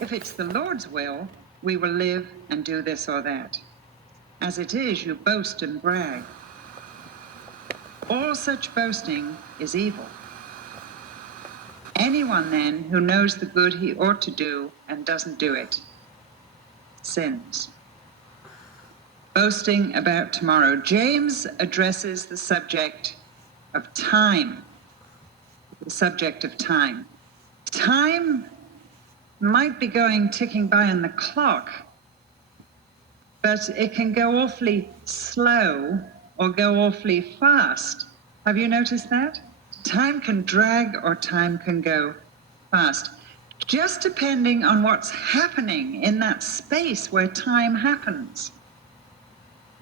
If it's the Lord's will, we will live and do this or that. As it is, you boast and brag. All such boasting is evil. Anyone then who knows the good he ought to do and doesn't do it sins. Boasting about tomorrow. James addresses the subject of time. The subject of time. Time might be ticking by on the clock, but it can go awfully slow or go awfully fast. Have you noticed that? Time can drag or time can go fast, just depending on what's happening in that space where time happens.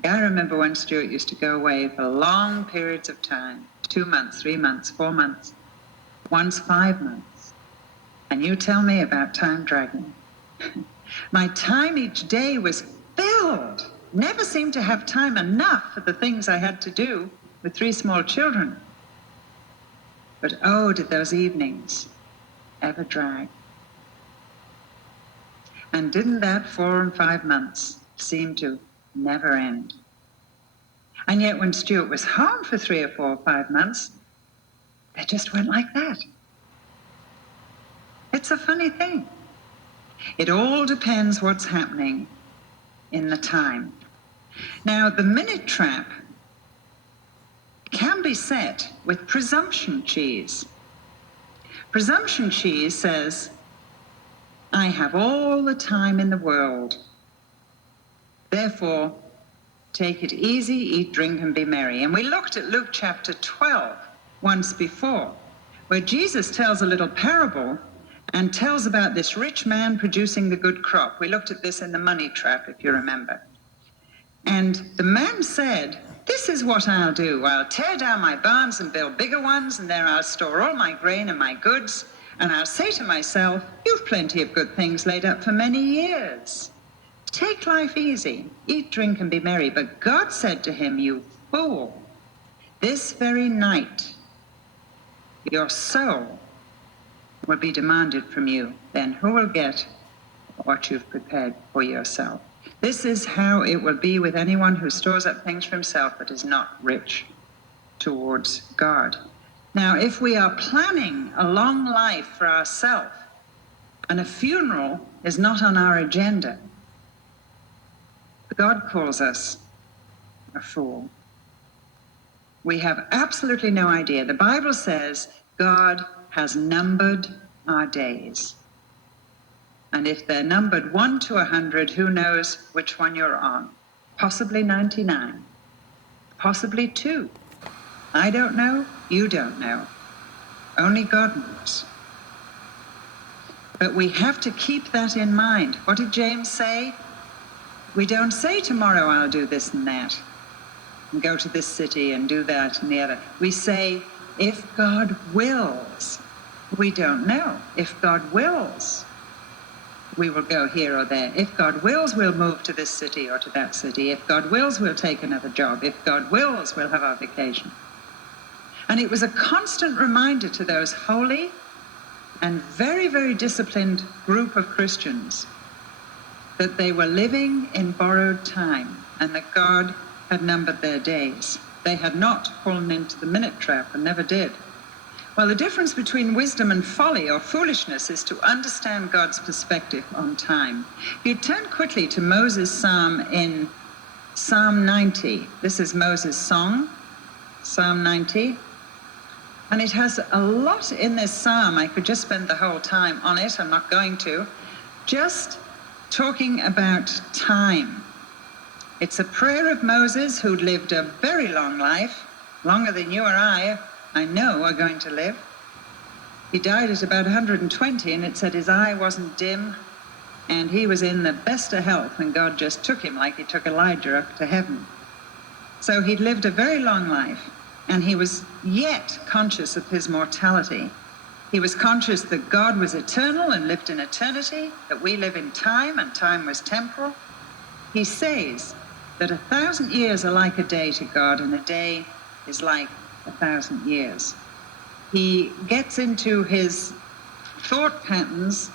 I remember when Stuart used to go away for long periods of time, 2 months, 3 months, 4 months, once 5 months. And you tell me about time dragging. My time each day was filled. Never seemed to have time enough for the things I had to do with 3 small children. But oh, did those evenings ever drag. And didn't that 4 and 5 months seem to never end? And yet when Stuart was home for 3 or 4 or 5 months, they just went like that. It's a funny thing. It all depends what's happening in the time. Now, the minute trap can be set with presumption cheese. Presumption cheese says, I have all the time in the world. Therefore, take it easy, eat, drink, and be merry. And we looked at Luke chapter 12 once before, where Jesus tells a little parable and tells about this rich man producing the good crop. We looked at this in the money trap, if you remember. And the man said, this is what I'll do. I'll tear down my barns and build bigger ones, and there I'll store all my grain and my goods. And I'll say to myself, you've plenty of good things laid up for many years. Take life easy, eat, drink, and be merry. But God said to him, you fool, this very night your soul will be demanded from you. Then who will get what you've prepared for yourself? This is how it will be with anyone who stores up things for himself but is not rich towards God. Now, if we are planning a long life for ourselves and a funeral is not on our agenda, God calls us a fool. We have absolutely no idea. The Bible says God has numbered our days. And if they're numbered 1 to 100, who knows which one you're on? Possibly 99. Possibly 2. I don't know. You don't know. Only God knows. But we have to keep that in mind. What did James say? We don't say tomorrow I'll do this and that, and go to this city and do that and the other. We say, if God wills. We don't know. If God wills, we will go here or there. If God wills, we'll move to this city or to that city. If God wills, we'll take another job. If God wills, we'll have our vacation. And it was a constant reminder to those holy and very, very disciplined group of Christians that they were living in borrowed time and that God had numbered their days. They had not fallen into the minute trap and never did. Well, the difference between wisdom and folly or foolishness is to understand God's perspective on time. If you turn quickly to Moses' psalm in Psalm 90. This is Moses' song, Psalm 90. And it has a lot in this psalm. I could just spend the whole time on it. I'm not going to. Just talking about time. It's a prayer of Moses, who'd lived a very long life, longer than you or I know, are going to live. He died at about 120, and it said his eye wasn't dim, and he was in the best of health, and God just took him like he took Elijah up to heaven. So he'd lived a very long life, and he was yet conscious of his mortality. He was conscious that God was eternal and lived in eternity, that we live in time, and time was temporal. He says that 1,000 years are like a day to God, and a day is like 1,000 years. He gets into his thought patterns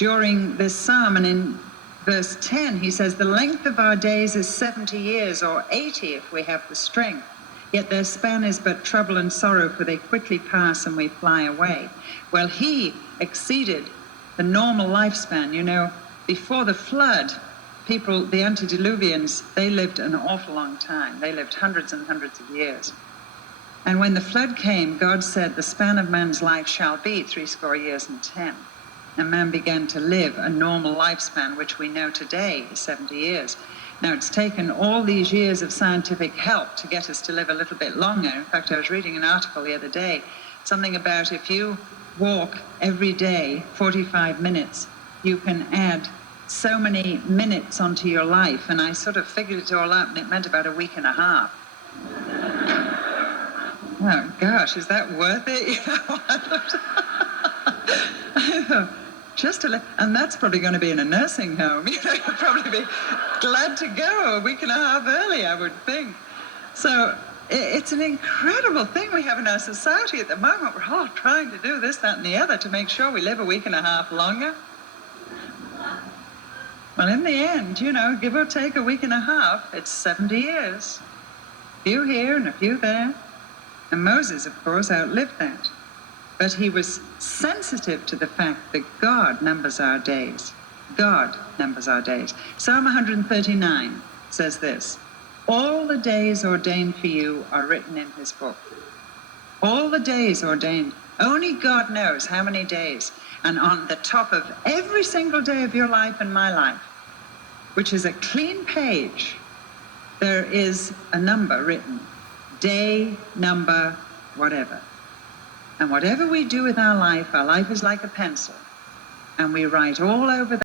during this psalm. And in verse 10, he says, the length of our days is 70 years, or 80 if we have the strength. Yet their span is but trouble and sorrow, for they quickly pass and we fly away. Well, he exceeded the normal lifespan. You know, before the flood, people, the antediluvians, they lived an awful long time. They lived hundreds and hundreds of years. And when the flood came, God said, the span of man's life shall be 70 years and 10. And man began to live a normal lifespan, which we know today is 70 years. Now, it's taken all these years of scientific help to get us to live a little bit longer. In fact, I was reading an article the other day, something about if you walk every day 45 minutes, you can add so many minutes onto your life. And I sort of figured it all out, and it meant about a week and a half. Oh, gosh, is that worth it? You know, just to and that's probably going to be in a nursing home. You know, you'll probably be glad to go a week and a half early, I would think. So it's an incredible thing we have in our society at the moment. We're all trying to do this, that, and the other to make sure we live a week and a half longer. Well, in the end, you know, give or take a week and a half, it's 70 years. A few here and a few there. And Moses, of course, outlived that. But he was sensitive to the fact that God numbers our days. God numbers our days. Psalm 139 says this, all the days ordained for you are written in his book. All the days ordained. Only God knows how many days. And on the top of every single day of your life and my life, which is a clean page, there is a number written. Day, number, whatever. And whatever we do with our life is like a pencil. And we write all over